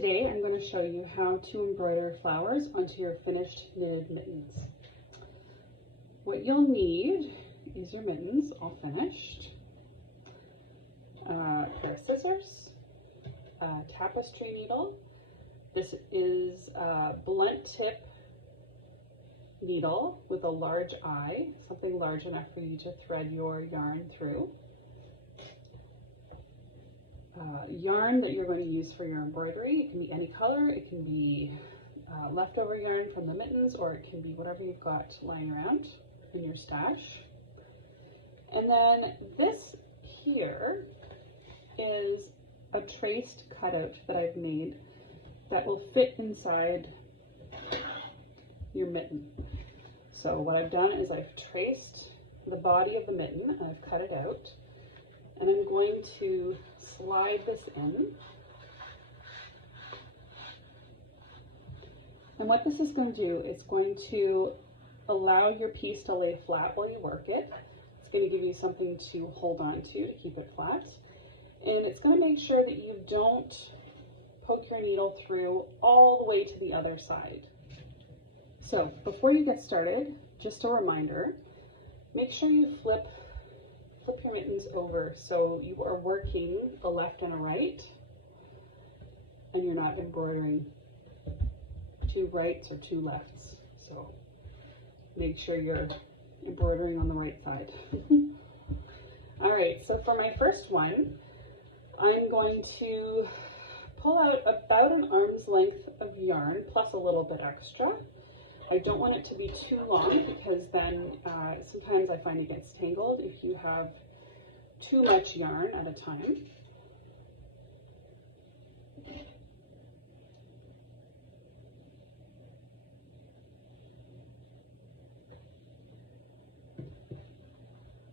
Today I'm going to show you how to embroider flowers onto your finished knitted mittens. What you'll need is your mittens, all finished, a pair of scissors, a tapestry needle. This is a blunt tip needle with a large eye, something large enough for you to thread your yarn through. Yarn that you're going to use for your embroidery. It can be any color, it can be leftover yarn from the mittens, or it can be whatever you've got lying around in your stash. And then this here is a traced cutout that I've made that will fit inside your mitten. So what I've done is I've traced the body of the mitten and I've cut it out, and I'm going to slide this in. And what this is going to do is going to allow your piece to lay flat while you work it. It's going to give you something to hold on to keep it flat. And it's going to make sure that you don't poke your needle through all the way to the other side. So before you get started, just a reminder, make sure you flip your mittens over so you are working a left and a right, and you're not embroidering two rights or two lefts. So make sure you're embroidering on the right side. All right, so for my first one, I'm going to pull out about an arm's length of yarn plus a little bit extra. I don't want it to be too long because then sometimes I find it gets tangled if you have too much yarn at a time.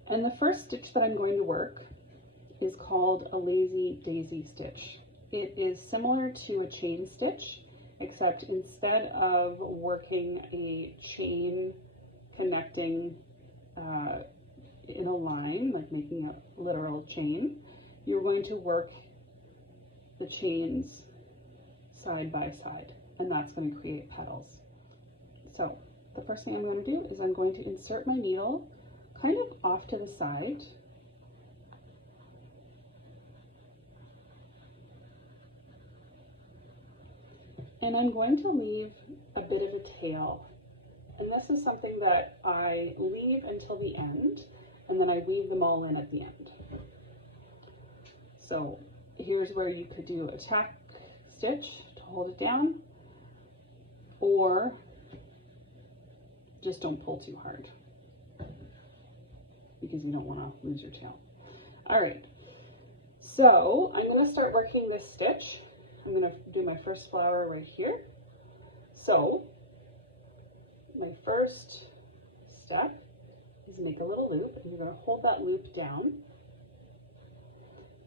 And the first stitch that I'm going to work is called a lazy daisy stitch. It is similar to a chain stitch, except instead of working a chain connecting in a line, like making a literal chain, you're going to work the chains side by side, and that's going to create petals. So the first thing I'm going to do is I'm going to insert my needle kind of off to the side. And I'm going to leave a bit of a tail. And this is something that I leave until the end, and then I weave them all in at the end. So here's where you could do a tack stitch to hold it down, or just don't pull too hard because you don't want to lose your tail. All right, so I'm going to start working this stitch. I'm going to do my first flower right here. So my first step is make a little loop, and you're going to hold that loop down,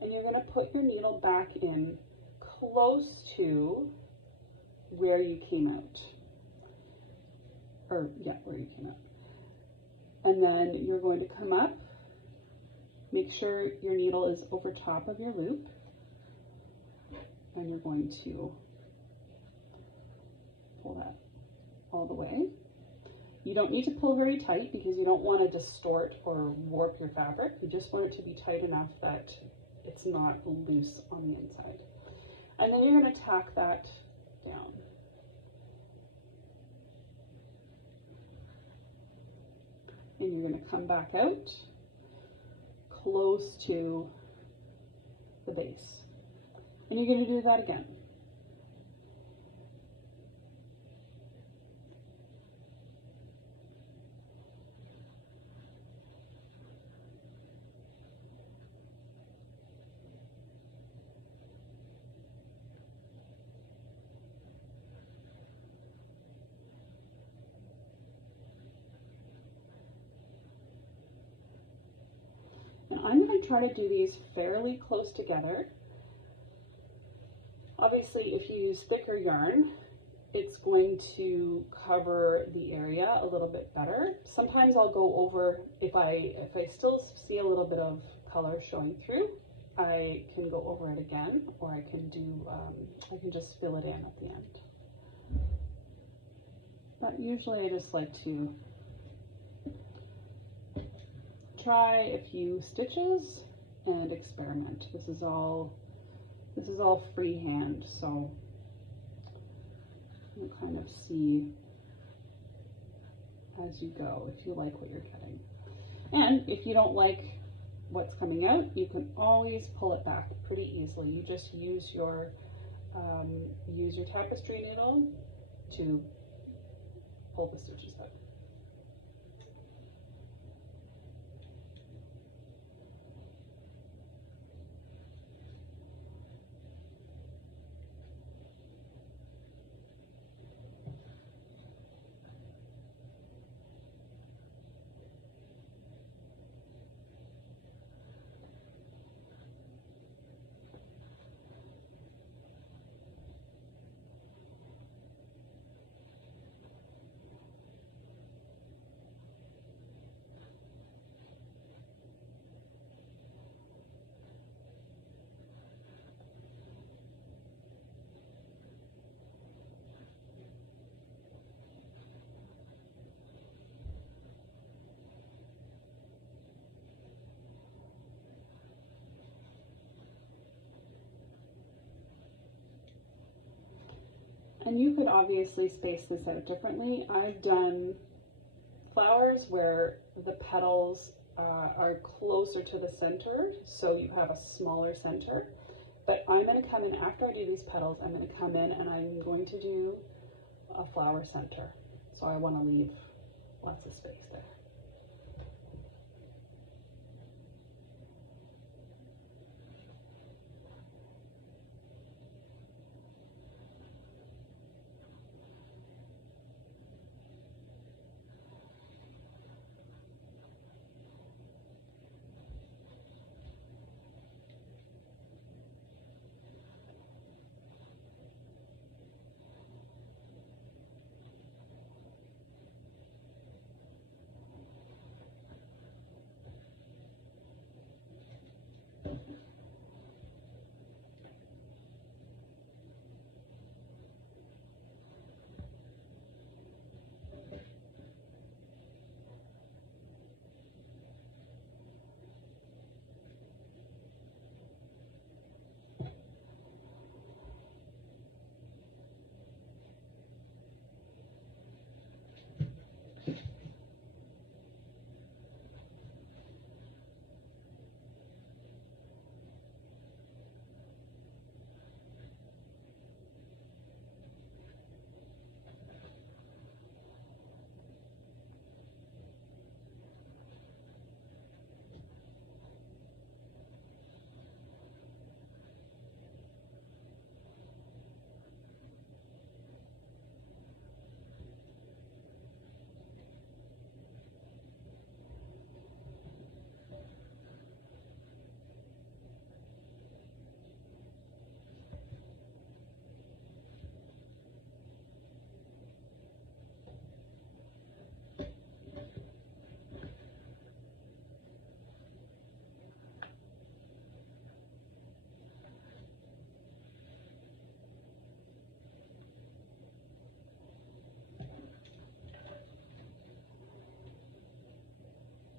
and you're going to put your needle back in close to where you came out, or yeah, where you came out. And then you're going to come up, make sure your needle is over top of your loop, and you're going to pull that all the way. You don't need to pull very tight because you don't want to distort or warp your fabric. You just want it to be tight enough that it's not loose on the inside. And then you're going to tack that down. And you're going to come back out close to the base. And you're going to do that again. Now I'm going to try to do these fairly close together. Obviously, if you use thicker yarn, it's going to cover the area a little bit better. Sometimes I'll go over, if I still see a little bit of color showing through, I can go over it again, or I can do, I can just fill it in at the end. But usually I just like to try a few stitches and experiment. This is all freehand, so you kind of see as you go if you like what you're getting. And if you don't like what's coming out, you can always pull it back pretty easily. You just use your tapestry needle to pull the stitches out. And you could obviously space this out differently. I've done flowers where the petals are closer to the center, so you have a smaller center. But I'm going to come in, after I do these petals, I'm going to come in and I'm going to do a flower center. So I want to leave lots of space there.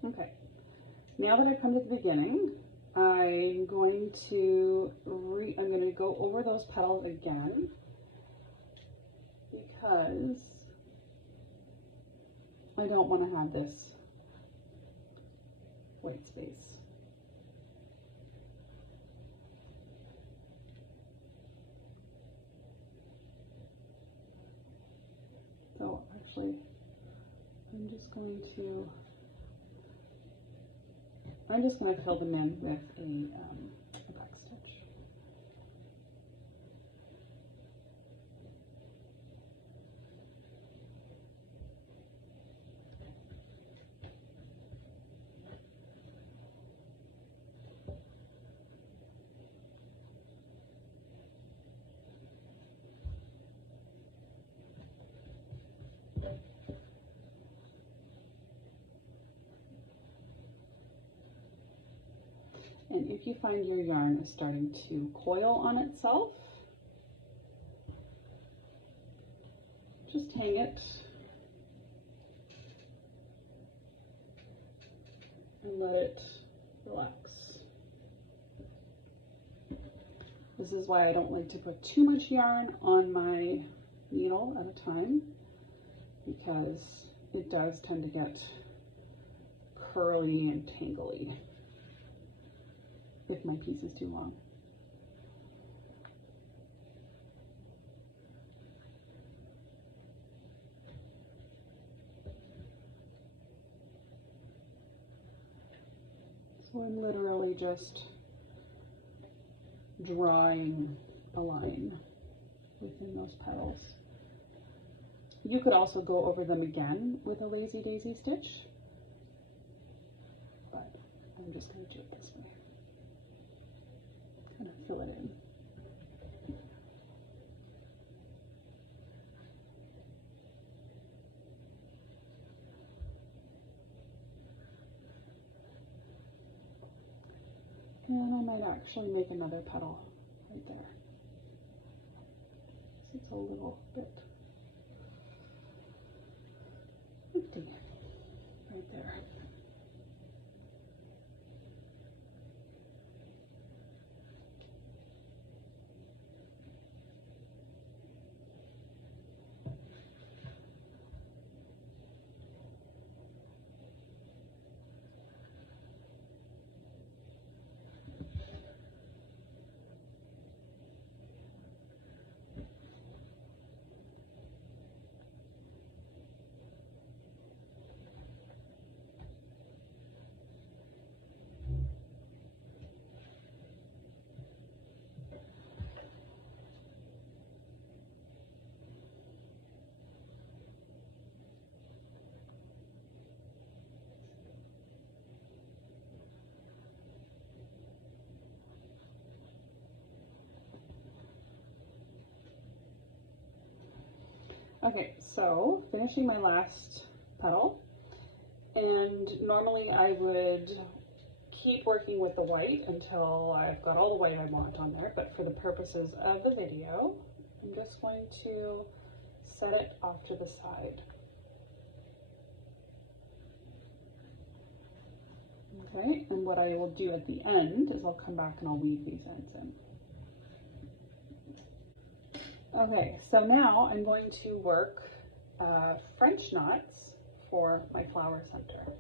Okay, now that I've come to the beginning, I'm going to go over those petals again because I don't want to have this white space. So actually, I'm just going to fill them in with a back stitch. And if you find your yarn is starting to coil on itself, just hang it and let it relax. This is why I don't like to put too much yarn on my needle at a time, because it does tend to get curly and tangly if my piece is too long. So I'm literally just drawing a line within those petals. You could also go over them again with a lazy daisy stitch, but I'm just going to do it this way. Kind of fill it in. And I might actually make another petal right there. So it's a little bit empty right there. Okay, so finishing my last petal, and normally I would keep working with the white until I've got all the white I want on there, but for the purposes of the video, I'm just going to set it off to the side. Okay, and what I will do at the end is I'll come back and I'll weave these ends in. Okay, so now I'm going to work French knots for my flower center.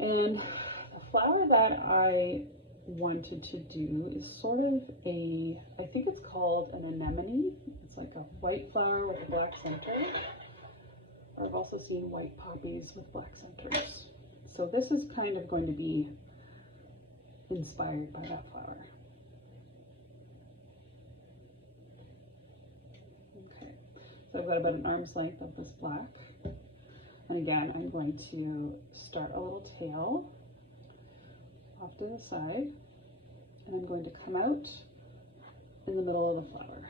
And the flower that I wanted to do is sort of a, I think it's called an anemone. It's like a white flower with a black center. I've also seen white poppies with black centers. So this is kind of going to be inspired by that flower. So I've got about an arm's length of this black. And again, I'm going to start a little tail off to the side, and I'm going to come out in the middle of the flower.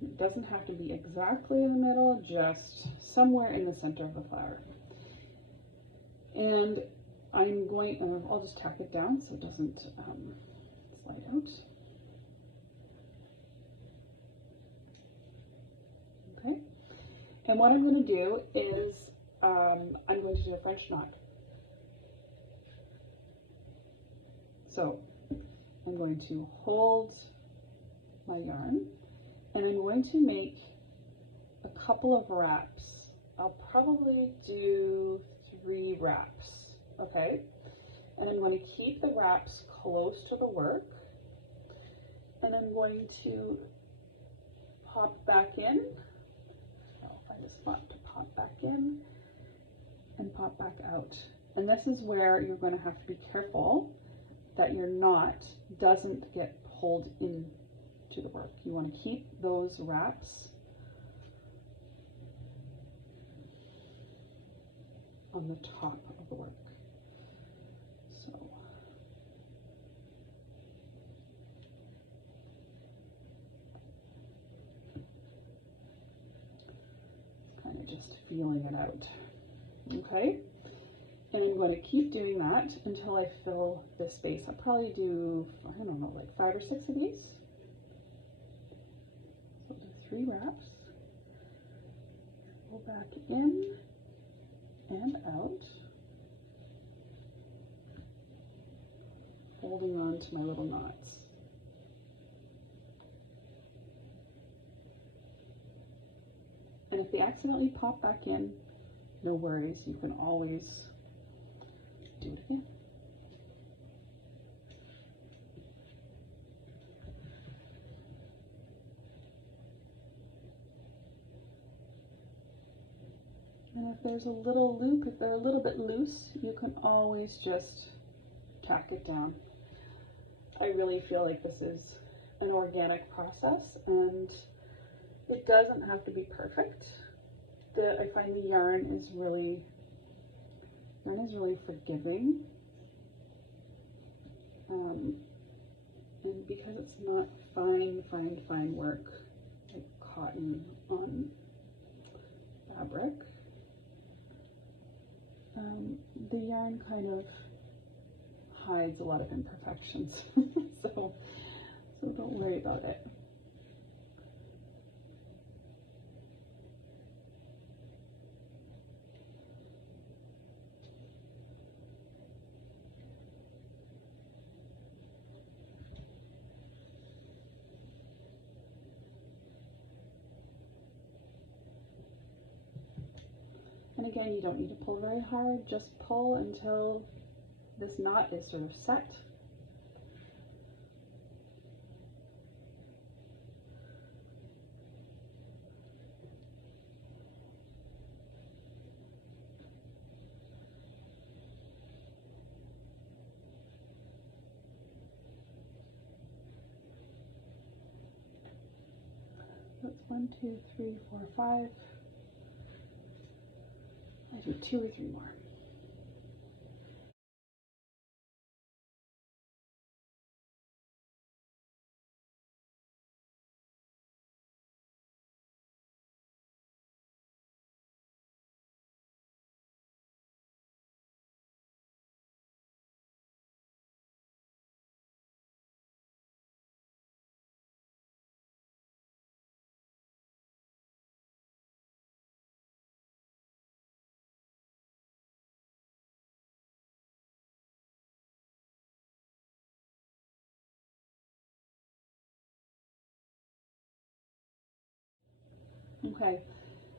It doesn't have to be exactly in the middle, just somewhere in the center of the flower. And I'm going, I'll just tack it down so it doesn't slide out. Okay, and what I'm going to do is I'm going to do a French knot. So I'm going to hold my yarn and I'm going to make a couple of wraps. I'll probably do 3 wraps, okay? And I'm going to keep the wraps close to the work, and I'm going to pop back in. Find a spot to pop back in and pop back out. And this is where you're going to have to be careful that your knot doesn't get pulled into the work. You want to keep those wraps on the top of the work. So kind of just feeling it out. Okay, And I'm going to keep doing that until I fill this space. I'll probably do, I don't know, like 5 or 6 of these. So I'll do 3 wraps. Go back in and out, holding on to my little knots. And if they accidentally pop back in, no worries, you can always do it again. And if there's a little loop, if they're a little bit loose, you can always just tack it down. I really feel like this is an organic process, and it doesn't have to be perfect. I find the yarn is really forgiving. And because it's not fine work like cotton on fabric, the yarn kind of hides a lot of imperfections. so don't worry about it. And again, you don't need to pull very hard, just pull until this knot is sort of set. That's 1, 2, 3, 4, 5. I do 2 or 3 more. Okay,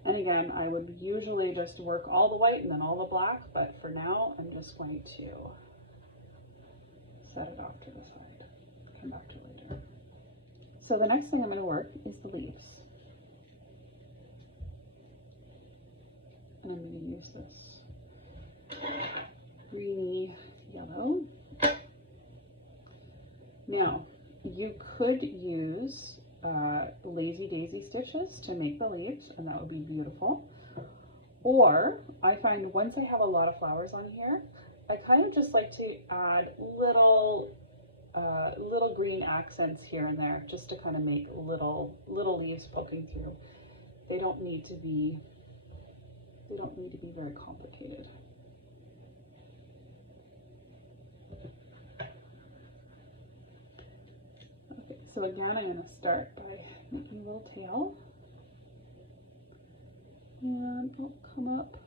and again, I would usually just work all the white and then all the black, but for now, I'm just going to set it off to the side. Come back to it later. So the next thing I'm going to work is the leaves. And I'm going to use this greeny yellow. Now, you could use lazy daisy stitches to make the leaves, and that would be beautiful. Or I find once I have a lot of flowers on here, I kind of just like to add little green accents here and there, just to kind of make little leaves poking through. They don't need to be very complicated. Okay, so again, I'm going to start by making a little tail, and I'll come up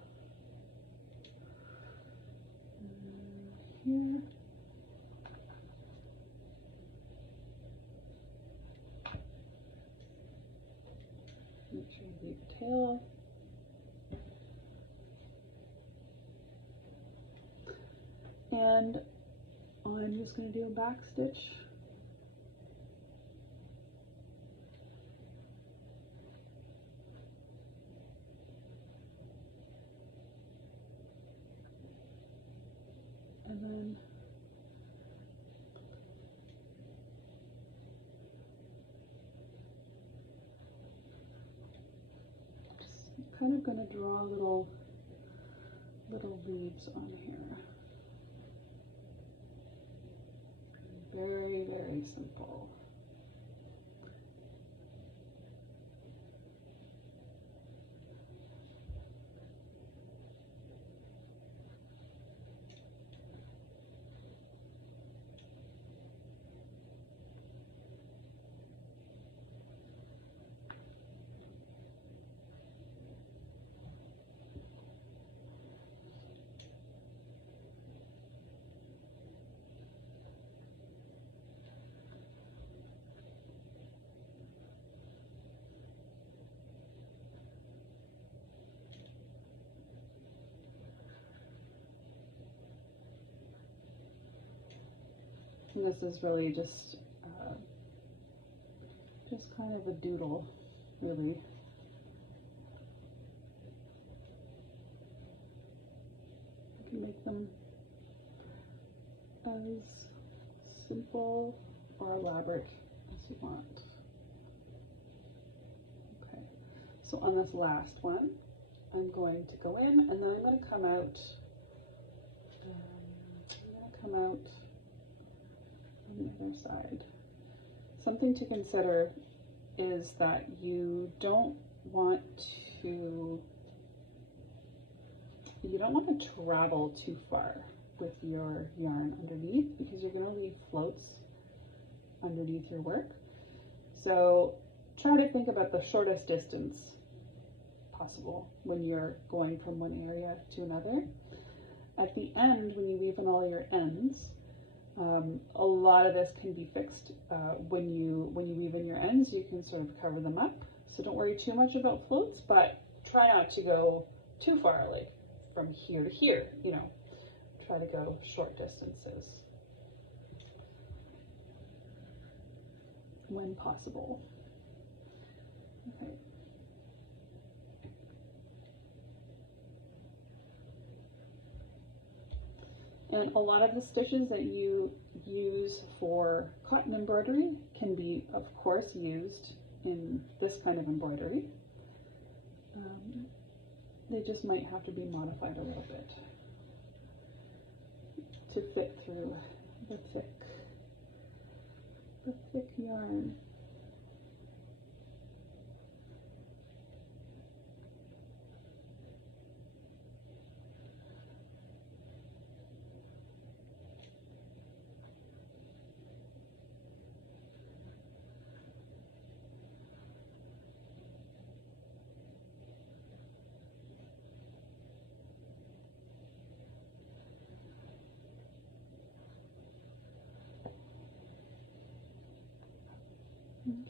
here. Make sure you leave the tail. And I'm just going to do a back stitch. And then just kind of going to draw little leaves on here. Very, very simple. And this is really just kind of a doodle, really. You can make them as simple or elaborate as you want. Okay, so on this last one, I'm going to go in and then I'm going to come out. On the other side. Something to consider is that you don't want to travel too far with your yarn underneath, because you're going to leave floats underneath your work. So try to think about the shortest distance possible when you're going from one area to another. At the end, when you weave in all your ends, a lot of this can be fixed. When you weave in your ends, you can sort of cover them up. So don't worry too much about floats, but try not to go too far, like from here to here, you know. Try to go short distances when possible. Okay. And a lot of the stitches that you use for cotton embroidery can be, of course, used in this kind of embroidery. They just might have to be modified a little bit to fit through the thick yarn.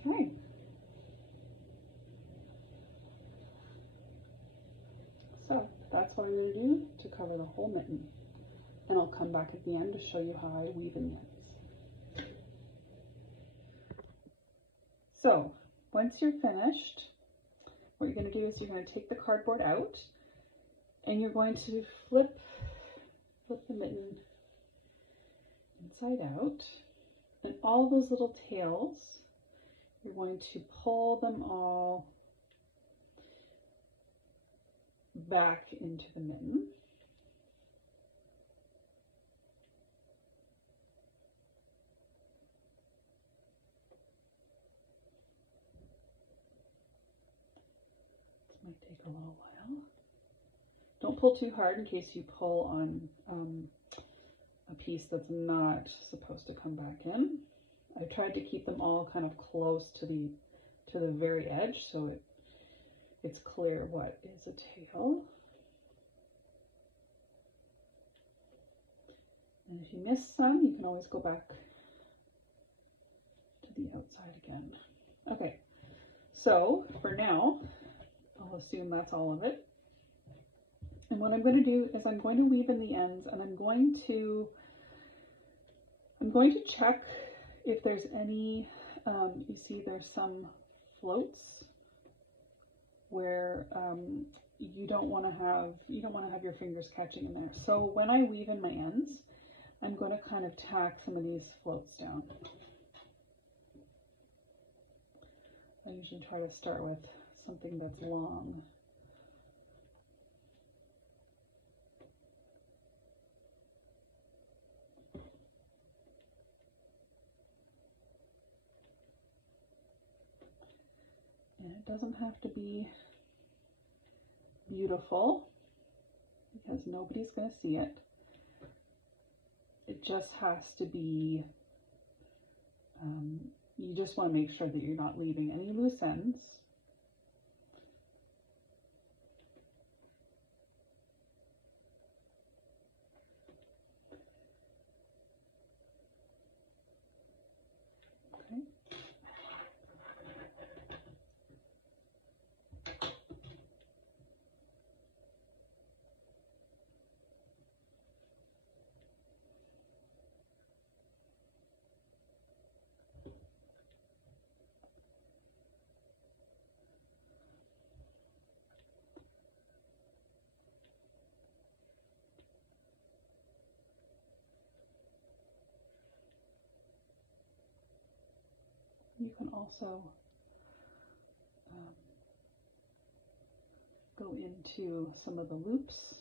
Okay. So that's what I'm going to do to cover the whole mitten. And I'll come back at the end to show you how I weave in the ends. So once you're finished, what you're going to do is you're going to take the cardboard out and you're going to flip the mitten inside out, and all those little tails, you're going to pull them all back into the mitten. This might take a little while. Don't pull too hard in case you pull on a piece that's not supposed to come back in. I've tried to keep them all kind of close to the very edge, so it's clear what is a tail. And if you miss some, you can always go back to the outside again. Okay, so for now, I'll assume that's all of it. And what I'm going to do is I'm going to weave in the ends, and I'm going to check if there's any, you see there's some floats where you don't want to have your fingers catching in there. So when I weave in my ends, I'm going to kind of tack some of these floats down. I usually try to start with something that's long. And it doesn't have to be beautiful because nobody's going to see it. It just has to be, you just want to make sure that you're not leaving any loose ends. Okay. You can also go into some of the loops.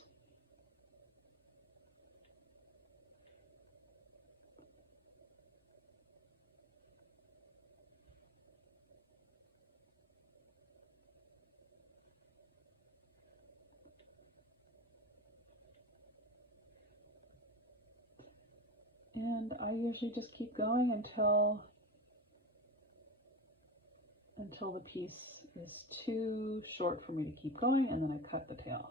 And I usually just keep going until the piece is too short for me to keep going, and then I cut the tail.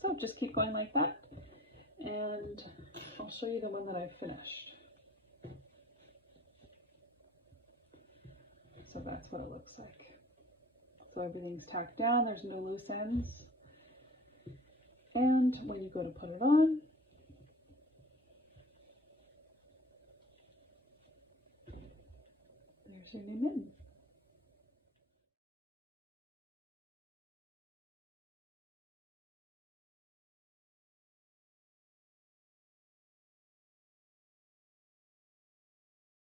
So just keep going like that, and I'll show you the one that I've finished. So that's what it looks like. So everything's tacked down, there's no loose ends. And when you go to put it on, there's your new mitten.